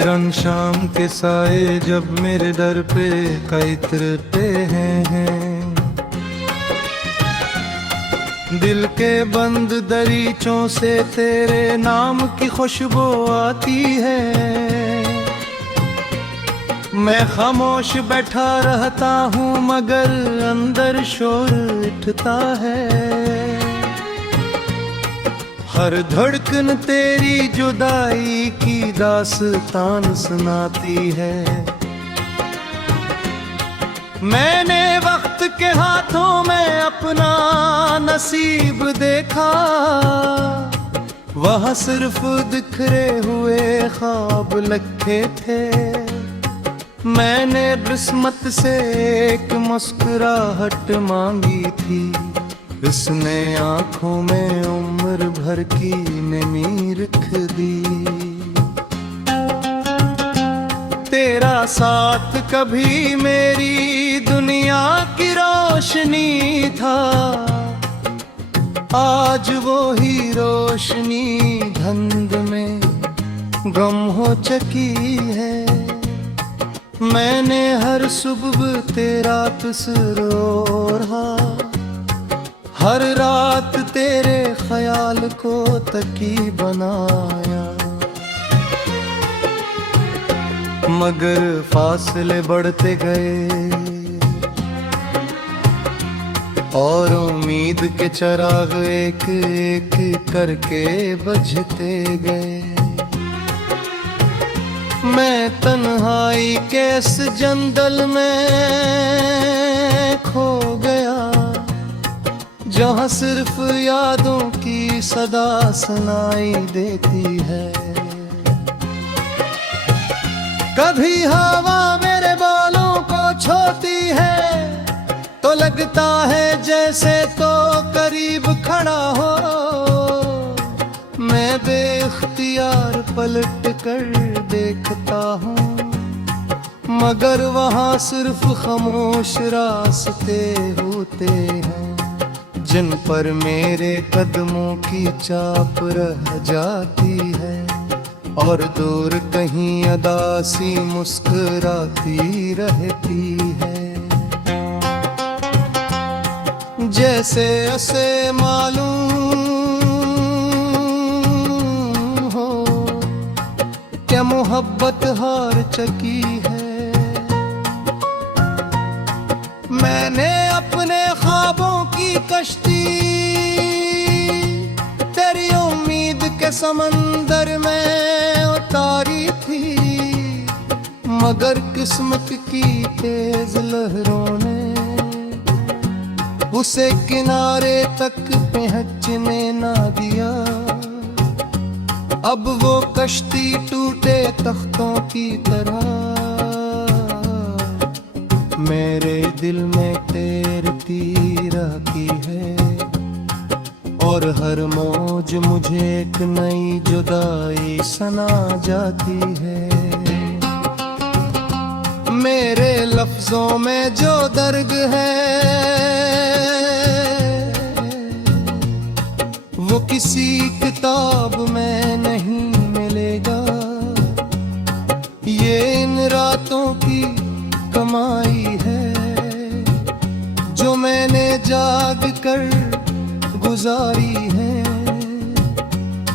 रंग शाम के साए जब मेरे दर पे कैतरते हैं, दिल के बंद दरीचों से तेरे नाम की खुशबू आती है। मैं खामोश बैठा रहता हूँ मगर अंदर शोर उठता है। हर धड़कन तेरी जुदाई की दास्तान सुनाती है। मैंने वक्त के हाथों में अपना नसीब देखा, वहाँ सिर्फ बिखरे हुए ख्वाब लखे थे। मैंने किस्मत से एक मुस्कुराहट मांगी थी, इसने आंखों में उम्र भर की नमी रख दी। तेरा साथ कभी मेरी दुनिया की रोशनी था, आज वो ही रोशनी धुंध में गम हो चुकी है। मैंने हर सुबह तेरा तस्वीर, हर रात तेरे ख्याल को तकी बनाया, मगर फासले बढ़ते गए और उम्मीद के चिराग एक एक करके बुझते गए। मैं तन्हाई के इस जंगल में खो गया, जहाँ सिर्फ यादों की सदा सुनाई देती है। कभी हवा मेरे बालों को छूती है तो लगता है जैसे तो करीब खड़ा हो। मैं बेख्तियार पलट कर देखता हूँ मगर वहाँ सिर्फ खामोश रास्ते होते हैं, जिन पर मेरे कदमों की चाप रह जाती है और दूर कहीं अदासी मुस्कुराती रहती है। जैसे उसे मालूम हो क्या मोहब्बत हार चुकी है। मैंने अपने ख्वाबों की कश्ती तेरी उम्मीद के समंदर में उतारी थी, मगर किस्मत की तेज लहरों ने उसे किनारे तक पहुंचने ना दिया। अब वो कश्ती टूटे तख्तों की तरह मेरे दिल में तैरती रहती है और हर मौज मुझे एक नई जुदाई सना जाती है। मेरे लफ्जों में जो दर्द है वो किसी किताब में नहीं मिलेगा। ये इन रातों की कमाई है जो मैंने जाग कर गुजारी है।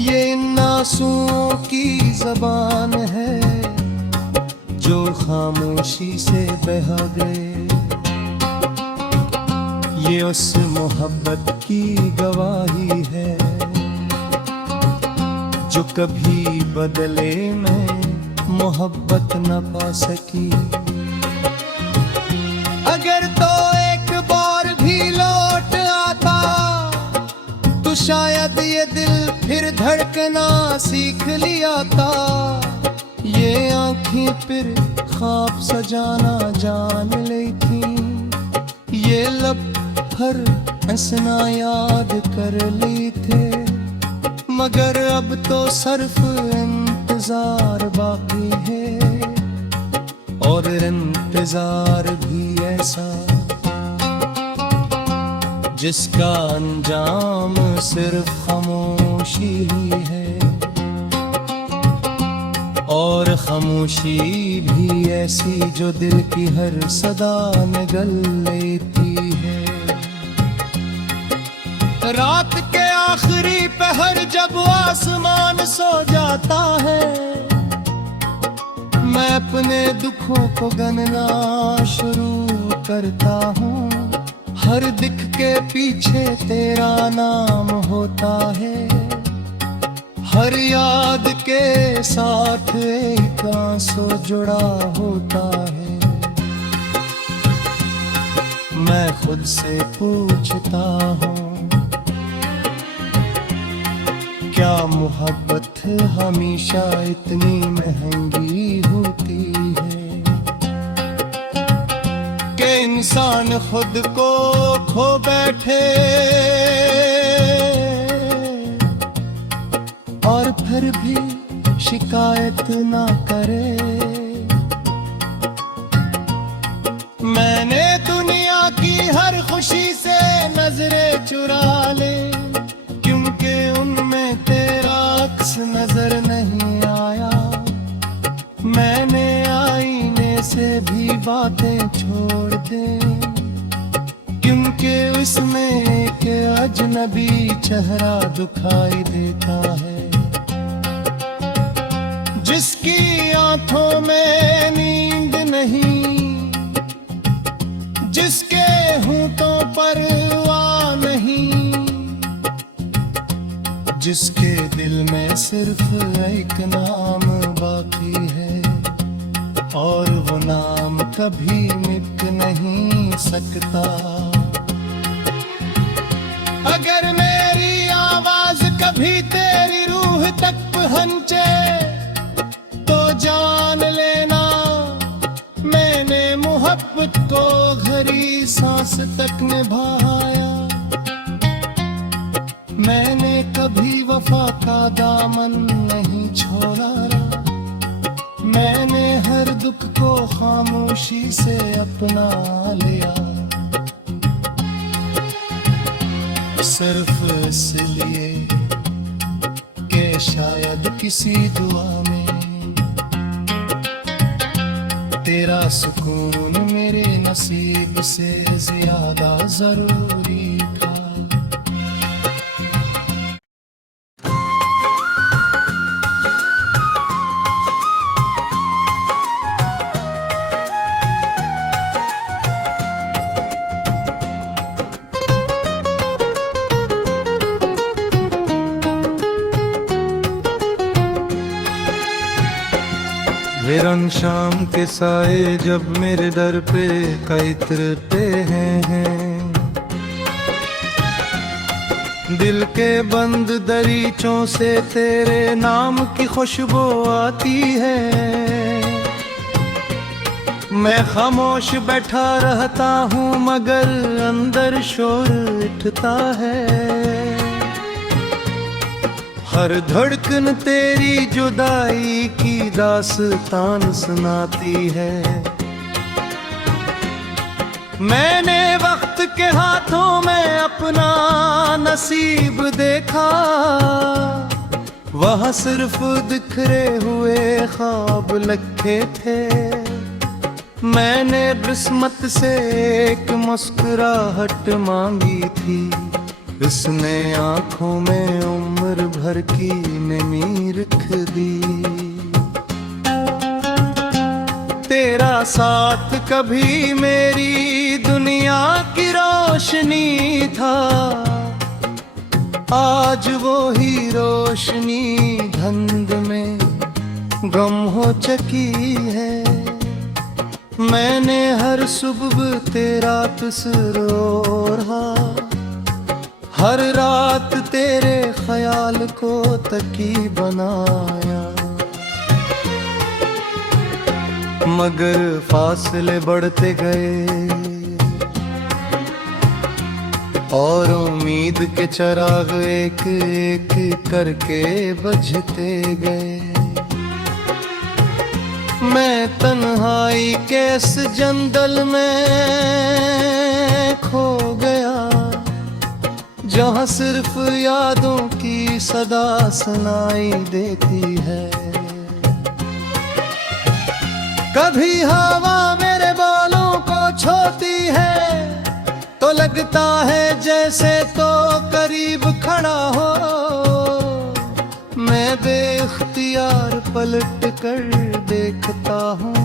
ये इन आंसुओं की ज़बान है जो खामोशी से बह गए। ये उस मोहब्बत की गवाही है जो कभी बदले में मोहब्बत न पा सकी। अगर तो एक बार भी लौट आता तो शायद ये दिल फिर धड़कना सीख लिया था। ये आँखें फिर ख्वाब सजाना जान ली थी, ये लब हर हंसना याद कर ली थे, मगर अब तो सिर्फ इंतजार बाकी है और इंतजार भी ऐसा जिसका अंजाम सिर्फ खामोशी ही है। और खामोशी भी ऐसी जो दिल की हर सदा निगल लेती है। रात के आखिरी पहर जब आसमान सो जाता है, मैं अपने दुखों को गिनना शुरू करता हूँ। हर दिख के पीछे तेरा नाम होता है, हर याद के साथ एक आंसू जुड़ा होता है। मैं खुद से पूछता हूँ, क्या मोहब्बत हमेशा इतनी महंगी होती है कि इंसान खुद को खो बैठे और फिर भी शिकायत ना करे। मैंने दुनिया की हर खुशी से नजरें चुरा ले, क्योंकि उनमें तेरा अक्स नजर नहीं आया। मैंने आईने से भी बातें छोड़ दे, क्योंकि उसमें एक अजनबी चेहरा दिखाई देता है, जिसकी आंखों में नींद नहीं, जिसके होंठों पर वाह नहीं, जिसके दिल में सिर्फ एक नाम बाकी है, और वो नाम कभी मिट नहीं सकता। अगर मेरी आवाज कभी तेरी रूह तक पहुंचे तो जान लेना, मैंने मोहब्बत को घड़ी सांस तक निभाया। मैंने कभी वफा का दामन नहीं छोड़ा, मैंने हर दुख को खामोशी से अपना लिया, सिर्फ इसलिए कि शायद किसी दुआ में तेरा सुकून मेरे नसीब से ज्यादा जरूरी था। रंग शाम के साए जब मेरे दर पे इतरते हैं, दिल के बंद दरीचों से तेरे नाम की खुशबू आती है। मैं खामोश बैठा रहता हूँ मगर अंदर शोर उठता है, हर धड़कन तेरी जुदाई की दास्तान सुनाती है। मैंने वक्त के हाथों में अपना नसीब देखा, वहाँ सिर्फ बिखरे हुए ख्वाब लखे थे। मैंने किस्मत से एक मुस्कुराहट मांगी थी, उसने आंखों में उम्र भर की नमी रख दी। तेरा साथ कभी मेरी दुनिया की रोशनी था, आज वो ही रोशनी धुंध में गम हो चुकी है। मैंने हर सुबह तेरा तस्वीर, हर रात तेरे ख्याल को तकी बनाया, मगर फासले बढ़ते गए और उम्मीद के चिराग एक एक करके बुझते गए। मैं तन्हाई के इस जंगल में खो गया, जहाँ सिर्फ यादों की सदा सुनाई देती है। कभी हवा मेरे बालों को छूती है तो लगता है जैसे तो करीब खड़ा हो। मैं बेख्तियार पलट कर देखता हूँ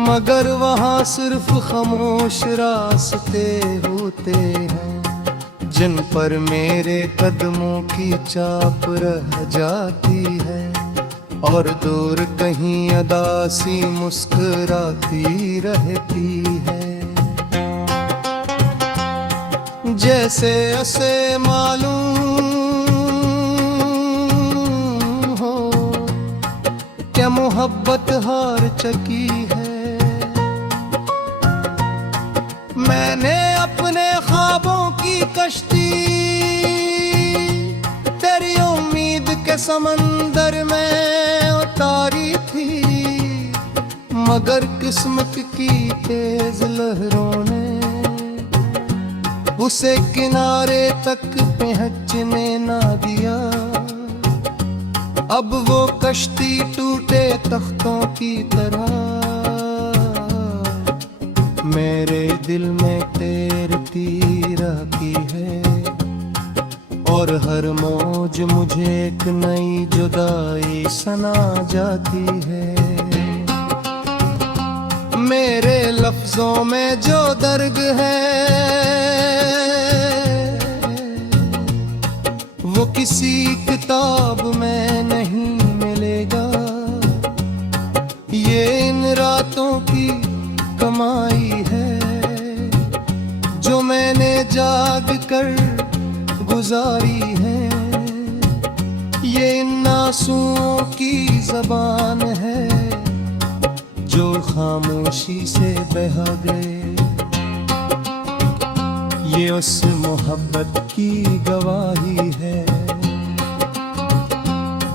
मगर वहाँ सिर्फ खामोश रास्ते होते हैं जिन पर मेरे कदमों की चाप रह जाती है और दूर कहीं अदासी मुस्कुराती रहती है। जैसे उसे मालूम हो क्या मोहब्बत हार चकी है। मैंने अपने ख्वाबों की कश्ती तेरी उम्मीद के समंदर में उतारी थी मगर किस्मत की तेज लहरों ने उसे किनारे तक पहुंचने ना दिया। अब वो कश्ती टूटे तख्तों की तरह मेरे दिल में तैरती रहती है और हर मौज मुझे एक नई जुदाई सना जाती है। मेरे लफ्जों में जो दर्द है वो किसी किताब में नहीं मिलेगा। ये इन रातों की कमाई है जो मैंने जाग कर गुजारी है। ये इन आंसुओं की ज़बान है जो खामोशी से बह गए। ये उस मोहब्बत की गवाही है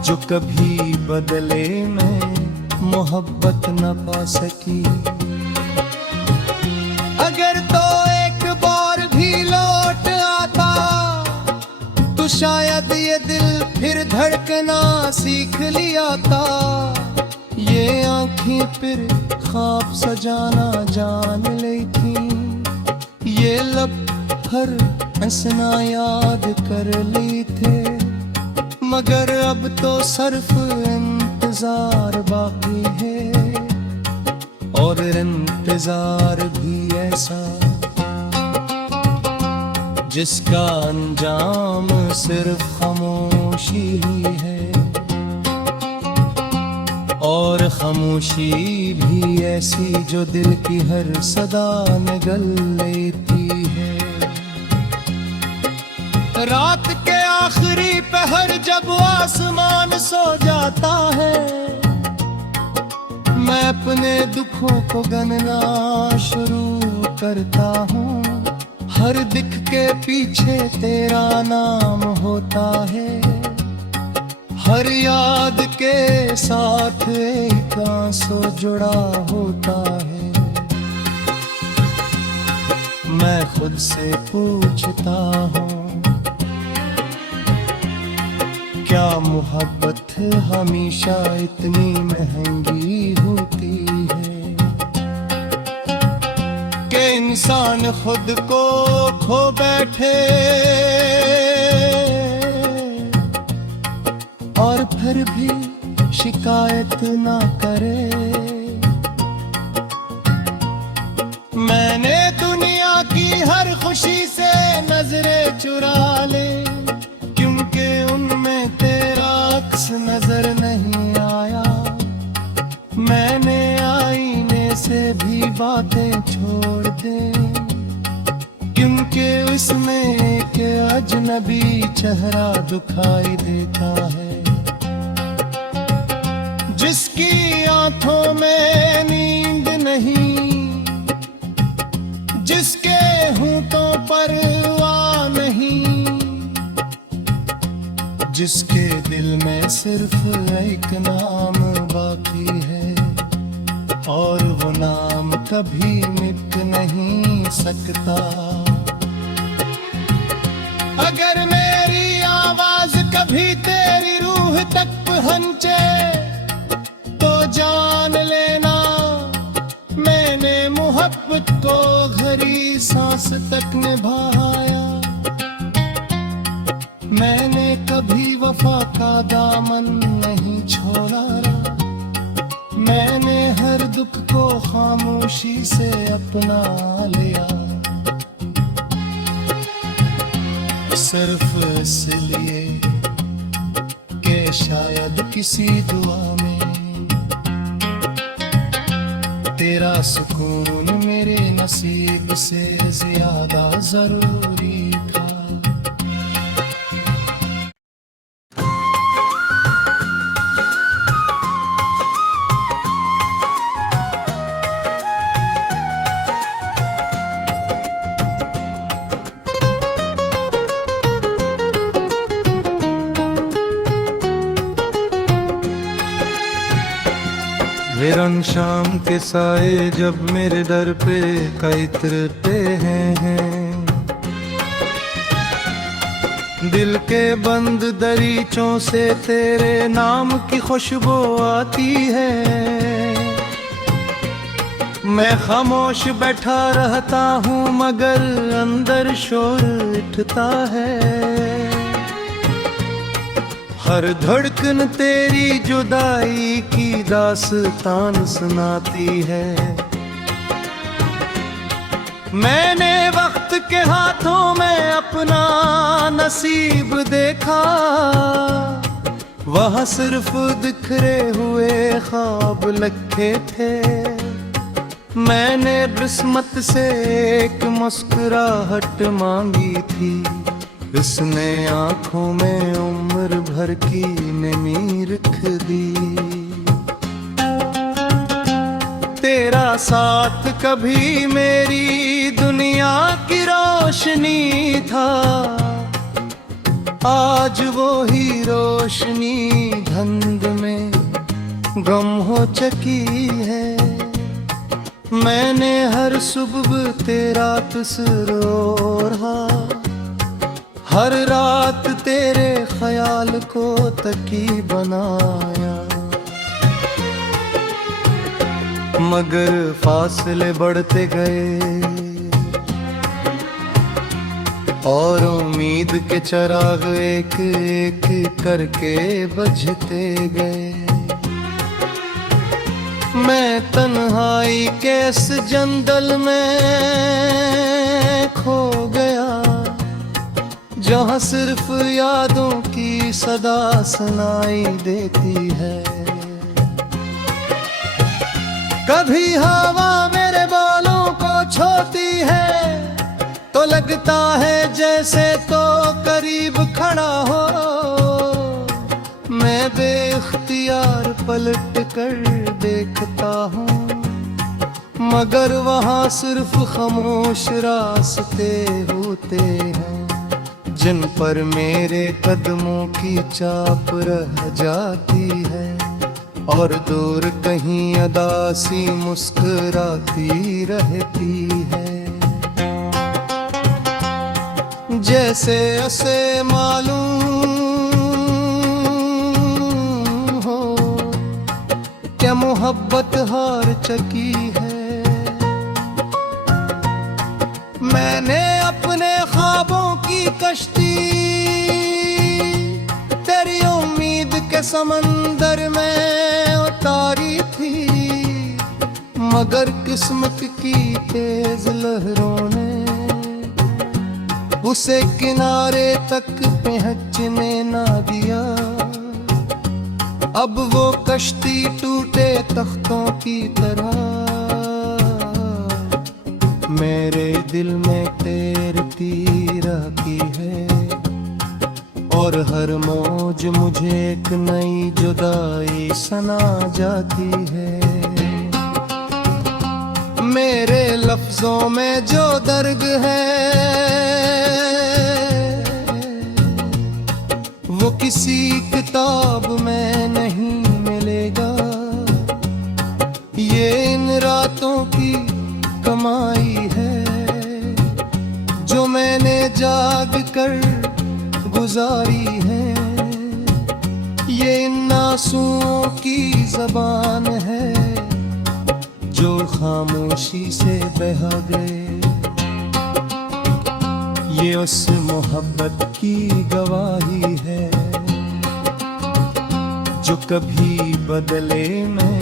जो कभी बदले में मोहब्बत न पा सकी। अगर तो एक बार भी लौट आता तो शायद ये दिल फिर धड़कना सीख लिया था। ये आँखें फिर ख्वाब सजाना जान ली थी। ये लब हर हंसना याद कर ली थे मगर अब तो सिर्फ इंतजार बाकी है और इंतजार भी ऐसा जिसका अंजाम सिर्फ खामोशी ही है और खामोशी भी ऐसी जो दिल की हर सदा निगल लेती है। रात के आखिरी पहर जब आसमान सो जाता है मैं अपने दुखों को गिनना शुरू करता हूँ। हर दिख के पीछे तेरा नाम होता है। हर याद के साथ एक आंसू जुड़ा होता है। मैं खुद से पूछता हूँ क्या मोहब्बत हमेशा इतनी महंगी होती है कि इंसान खुद को खो बैठे और फिर भी शिकायत ना करे। मैंने दुनिया की हर खुशी से नजरें चुरा ले क्योंकि उनमें तेरा अक्स नजर नहीं आया। मैंने आईने से भी बातें छोड़ दे क्योंकि उसमें एक अजनबी चेहरा दिखाई देता है जिसकी आंखों में नींद नहीं, जिसके होंठों पर वाह नहीं, जिसके दिल में सिर्फ एक नाम बाकी है और वो नाम कभी मिट नहीं सकता। अगर मेरी आवाज कभी तेरी रूह तक पहुंचे तो जान लेना सांस तक निभाया। मैंने कभी वफा का दामन नहीं छोड़ा। मैंने हर दुख को खामोशी से अपना लिया, सिर्फ इसलिए कि शायद किसी दुआ में तेरा सुकून मेरे नसीब से ज्यादा जरूरी था। रंग शाम के साए जब मेरे दर पे इतरते हैं, दिल के बंद दरीचों से तेरे नाम की खुशबू आती है। मैं खामोश बैठा रहता हूँ मगर अंदर शोर उठता है। हर धड़कन तेरी जुदाई की दास्तान सुनाती है। मैंने वक्त के हाथों में अपना नसीब देखा, वहाँ सिर्फ बिखरे हुए ख्वाब लखे थे। मैंने किस्मत से एक मुस्कुराहट मांगी थी, उसने आंखों में उम्र भर की नमी रख दी। तेरा साथ कभी मेरी दुनिया की रोशनी था, आज वो ही रोशनी धुंध में गम हो चुकी है। मैंने हर सुबह तेरा तस्वीर रहा, हर रात तेरे ख्याल को तकी बनाया। मगर फासले बढ़ते गए और उम्मीद के चिराग एक एक करके बुझते गए। मैं तन्हाई के इस जंगल में खो गया, जहाँ सिर्फ यादों की सदा सुनाई देती है। कभी हवा मेरे बालों को छूती है तो लगता है जैसे तो करीब खड़ा हो। मैं बेख्तियार पलट कर देखता हूँ मगर वहाँ सिर्फ खामोश रास्ते होते हैं, जिन पर मेरे कदमों की चाप रह जाती है और दूर कहीं अदासी मुस्कुराती रहती है। जैसे उसे मालूम हो क्या मोहब्बत हार चुकी है। मैंने अपने ख्वाबों की कश्ती तेरी उम्मीद के समंदर में उतारी थी, मगर किस्मत की तेज लहरों ने उसे किनारे तक पहुंचने ना दिया। अब वो कश्ती टूटे तख्तों की तरह मेरे दिल में तैरती रहती है और हर मौज मुझे एक नई जुदाई सना जाती है। मेरे लफ्जों में जो दर्द है वो किसी किताब में नहीं मिलेगा। ये इन रातों की कमाई है जो मैंने जाग कर गुजारी है। ये इन आंसुओं की ज़बान है जो खामोशी से बह गए। ये उस मोहब्बत की गवाही है जो कभी बदले में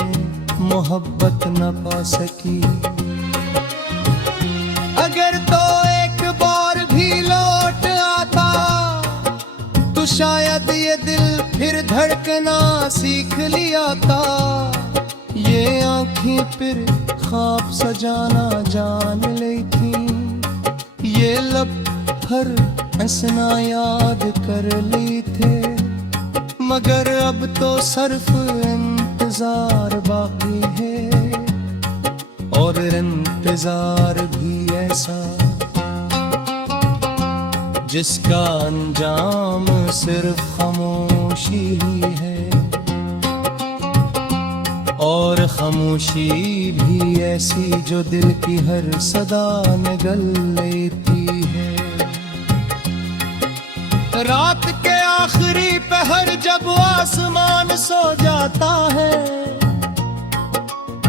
मोहब्बत न पा सकी। अगर तो एक बार भी लौट आता तो शायद ये दिल फिर धड़कना सीख लिया था। ये आंखें फिर ख्वाब सजाना जान ली थी, ये लब हर हंसना याद कर ली थे। मगर अब तो सिर्फ इंतजार बाकी है, और इंतजार भी ऐसा जिसका अंजाम सिर्फ खामोशी ही है। और खामोशी भी ऐसी जो दिल की हर सदा निगल लेती है। रात के आखिरी पहर जब आसमान सो जाता है,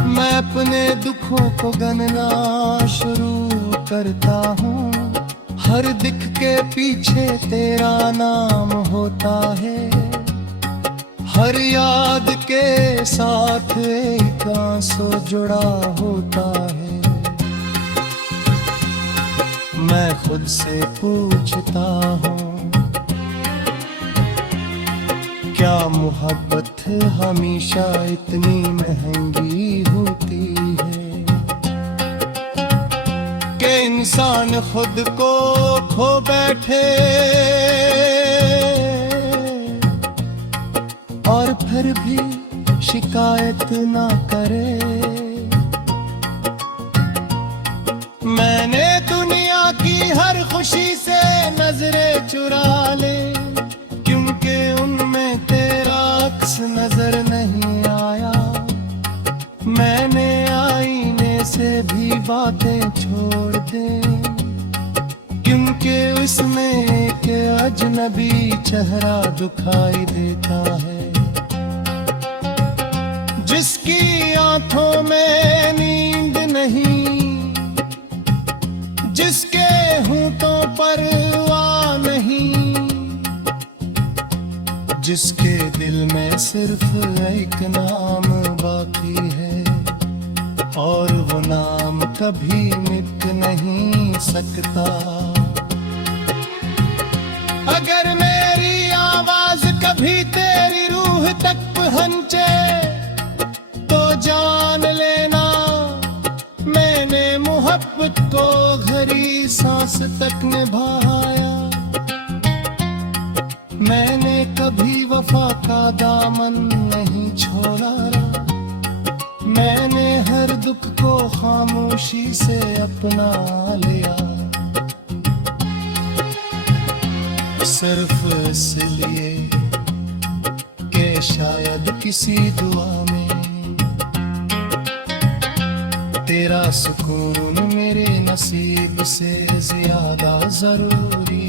मैं अपने दुखों को गिनना शुरू करता हूँ। हर दिख के पीछे तेरा नाम होता है, हर याद के साथ एक आंसू जुड़ा होता है। मैं खुद से पूछता हूँ, क्या मोहब्बत हमेशा इतनी महंगी होती है कि इंसान खुद को खो बैठे और फिर भी शिकायत ना करे। मैंने दुनिया की हर खुशी से नजरें चुरा ले, क्योंकि उनमें तेरा अक्स नजर नहीं आया। मैंने आईने से भी बातें छोड़ दे, क्योंकि उसमें एक अजनबी चेहरा दिखाई देता है, जिसकी आंखों में नींद नहीं, जिसके होंठों पर वाह नहीं, जिसके दिल में सिर्फ एक नाम बाकी है, और वो नाम कभी मिट नहीं सकता। अगर मेरी आवाज कभी तेरी रूह तक पहुंचे तो जान लेना, मैंने मोहब्बत को घड़ी सांस तक निभाया। मैंने कभी वफा का दामन नहीं छोड़ा, मैंने हर दुख को खामोशी से अपना लिया। सिर्फ इसलिए कि शायद किसी दुआ में तेरा सुकून मेरे नसीब से ज्यादा जरूरी